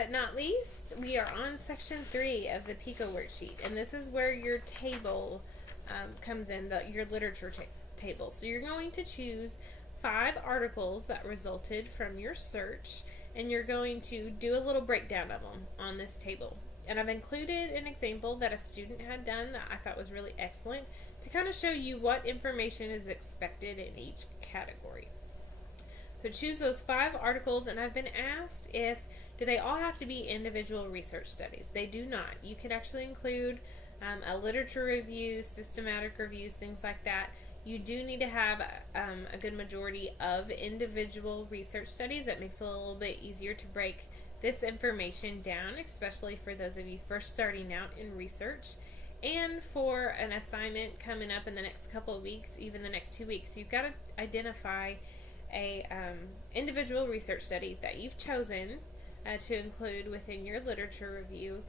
but not least, we are on section 3 of the PICO worksheet, and this is where your table comes in, your literature table. So you're going to choose 5 articles that resulted from your search, and you're going to do a little breakdown of them on this table. And I've included an example that a student had done that I thought was really excellent to kind of show you what information is expected in each category. So choose those 5 articles, and I've been asked do they all have to be individual research studies? They do not. You could actually include a literature review, systematic reviews, things like that. You do need to have a good majority of individual research studies. That makes it a little bit easier to break this information down, especially for those of you first starting out in research. And for an assignment coming up in the next couple of weeks, even the next 2 weeks, you've got to identify a individual research study that you've chosen to include within your literature review.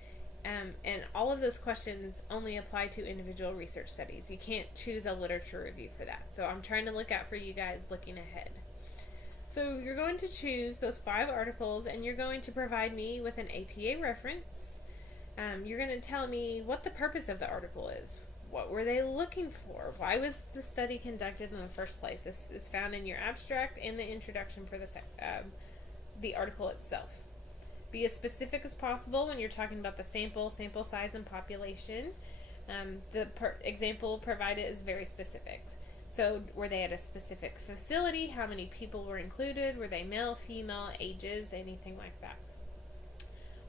And all of those questions only apply to individual research studies. You can't choose a literature review for that. So I'm trying to look out for you guys looking ahead. So you're going to choose those 5 articles, and you're going to provide me with an APA reference. You're going to tell me what the purpose of the article is. What were they looking for? Why was the study conducted in the first place? This is found in your abstract and the introduction for the article itself. Be as specific as possible when you're talking about the sample size, and population. The example provided is very specific. So were they at a specific facility? How many people were included? Were they male, female, ages, anything like that?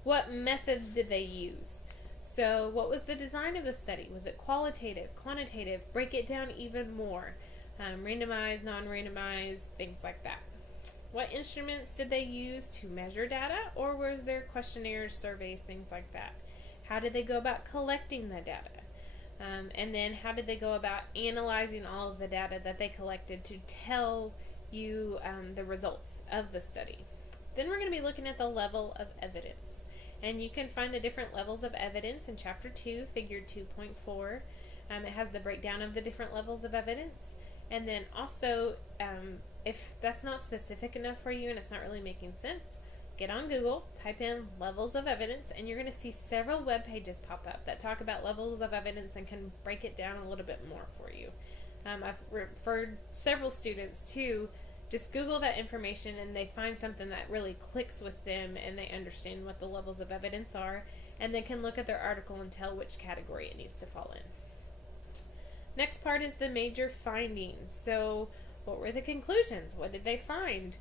What methods did they use? So what was the design of the study? Was it qualitative, quantitative? Break it down even more. Randomized, non-randomized, things like that. What instruments did they use to measure data, or were there questionnaires, surveys, things like that? How did they go about collecting the data? And then how did they go about analyzing all of the data that they collected to tell you the results of the study? Then we're going to be looking at the level of evidence. And you can find the different levels of evidence in Chapter 2, Figure 2.4. It has the breakdown of the different levels of evidence. And then also, if that's not specific enough for you and it's not really making sense, get on Google, type in levels of evidence, and you're going to see several web pages pop up that talk about levels of evidence and can break it down a little bit more for you. I've referred several students to just Google that information, and they find something that really clicks with them, and they understand what the levels of evidence are, and they can look at their article and tell which category it needs to fall in. Next part is the major findings. So what were the conclusions? What did they find?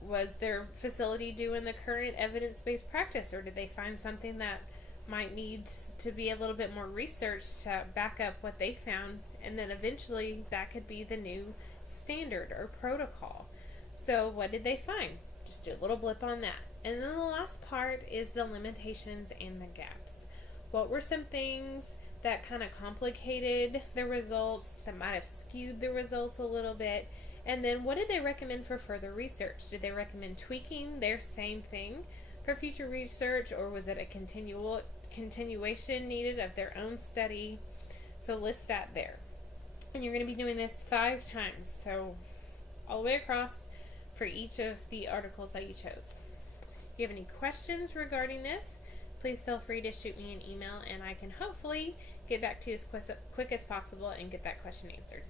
Was their facility doing the current evidence-based practice, or did they find something that might need to be a little bit more researched to back up what they found? And then eventually that could be the new standard or protocol. So what did they find? Just do a little blip on that. And then the last part is the limitations and the gaps. What were some things that kind of complicated the results, that might have skewed the results a little bit? And then what did they recommend for further research? Did they recommend tweaking their same thing for future research, or was it a continuation needed of their own study? So list that there. And you're going to be doing this 5 times, so all the way across for each of the articles that you chose. If you have any questions regarding this, please feel free to shoot me an email, and I can hopefully get back to you as quick as possible and get that question answered.